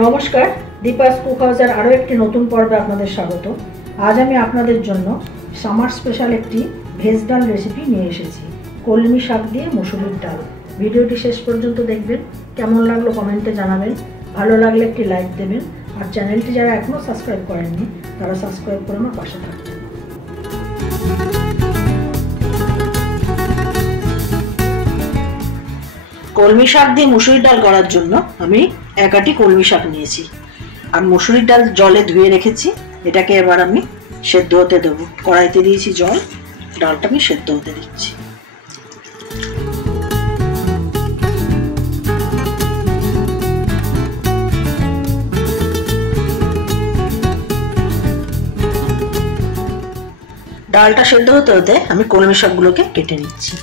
নমস্কার, দীপাস কুক হাউসের আরও একটি নতুন পর্বে আপনাদের স্বাগত। আজ আমি আপনাদের জন্য সামার স্পেশাল একটি ভেজ ডাল রেসিপি নিয়ে এসেছি, কলমি শাক দিয়ে মুসুরির ডাল। ভিডিওটি শেষ পর্যন্ত দেখবেন, কেমন লাগলো কমেন্টে জানাবেন, ভালো লাগলে একটি লাইক দেবেন, আর চ্যানেলটি যারা এখনও সাবস্ক্রাইব করেননি তারা সাবস্ক্রাইব করে আমার পাশে থাকবেন। কলমি শাক দিয়ে মুসুরির ডাল করার জন্য আমি এক আটি কলমি শাক নিয়েছি আর মুসুরির ডাল জলে ধুয়ে রেখেছি। এটাকে এবার আমি সেদ্ধ হতে দেবো। কড়াইতে দিয়েছি জল, ডালটা আমি সেদ্ধ হতে দিচ্ছি। ডালটা সেদ্ধ হতে হতে আমি কলমি শাকগুলোকে কেটে নিচ্ছি।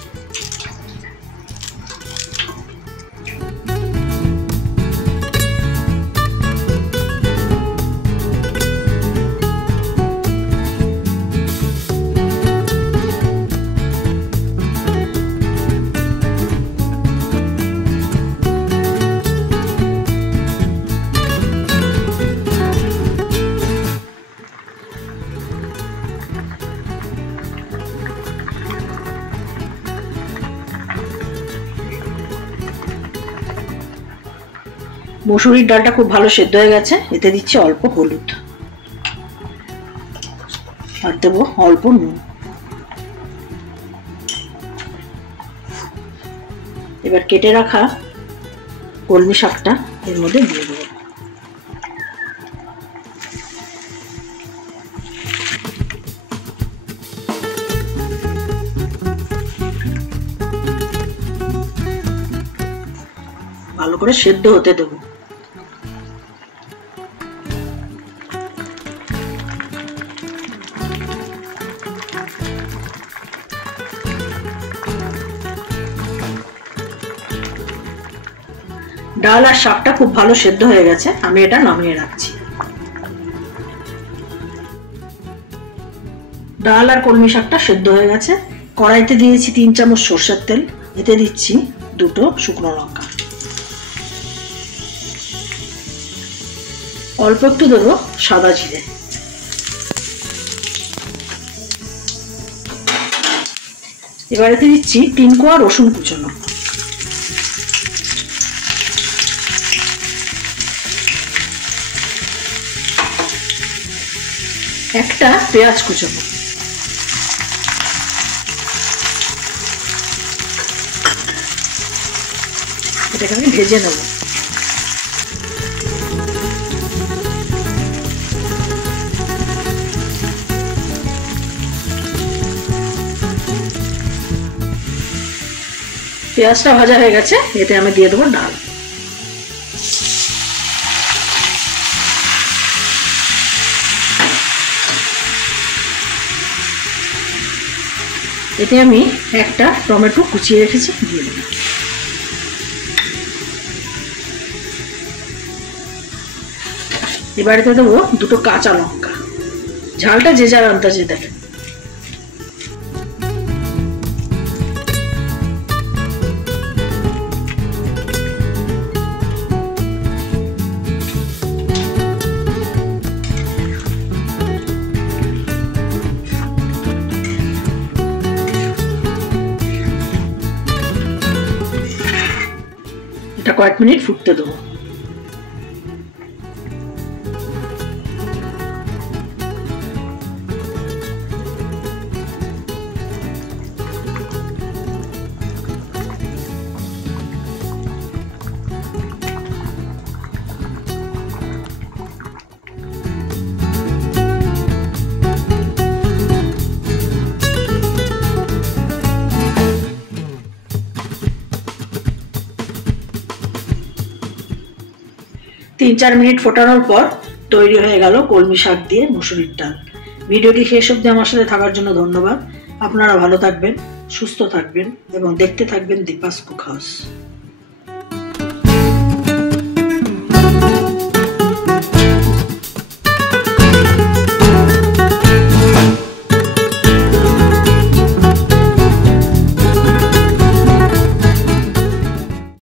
মুসুরির ডালটা খুব ভালো সেদ্ধ হয়ে গেছে। এতে দিচ্ছি অল্প হলুদ আর দেবো অল্প নুন। এবার কেটে রাখা কলমি শাকটা এর মধ্যে দিয়ে দেবো। ভালো করে সেদ্ধ হতে দেবো। ডাল আর শাকটা খুব ভালো সেদ্ধ হয়ে গেছে, আমি এটা নামিয়ে রাখছি। ডাল আর কলমি শাকটা সেদ্ধ হয়ে গেছে। কড়াইতে দিয়েছি 3 চামচ সরষের তেল। এতে দিচ্ছি 2টো শুকনো লঙ্কা, অল্প একটু দেবো সাদা জিরে, এবার এতে দিচ্ছি 3 কোয়া রসুন কুচনো, একটা পেঁয়াজ কুচনো, এটাকে আমি ভেজে নেব। পেঁয়াজটা ভাজা হয়ে গেছে, এতে আমি দিয়ে দেবো ডাল। এতে আমি একটা টমেটো কুচিয়ে রেখেছি, দিয়ে দেব। এবার এতে দেবো 2টো কাঁচা লঙ্কা, ঝালটা যে যার আন্দাজে দেখেন। এটা কয়েক মিনিট ফুটতে দেবো। তিন 4 মিনিট ফোটানোর পর তৈরি হয়ে গেল কলমি শাক দিয়ে মুসুরির ডাল। ভিডিওটি শেষ অবধি আমার সাথে থাকার জন্য ধন্যবাদ। আপনারা ভালো থাকবেন, সুস্থ থাকবেন এবং দেখতে থাকবেন দীপাস কুক হাউস।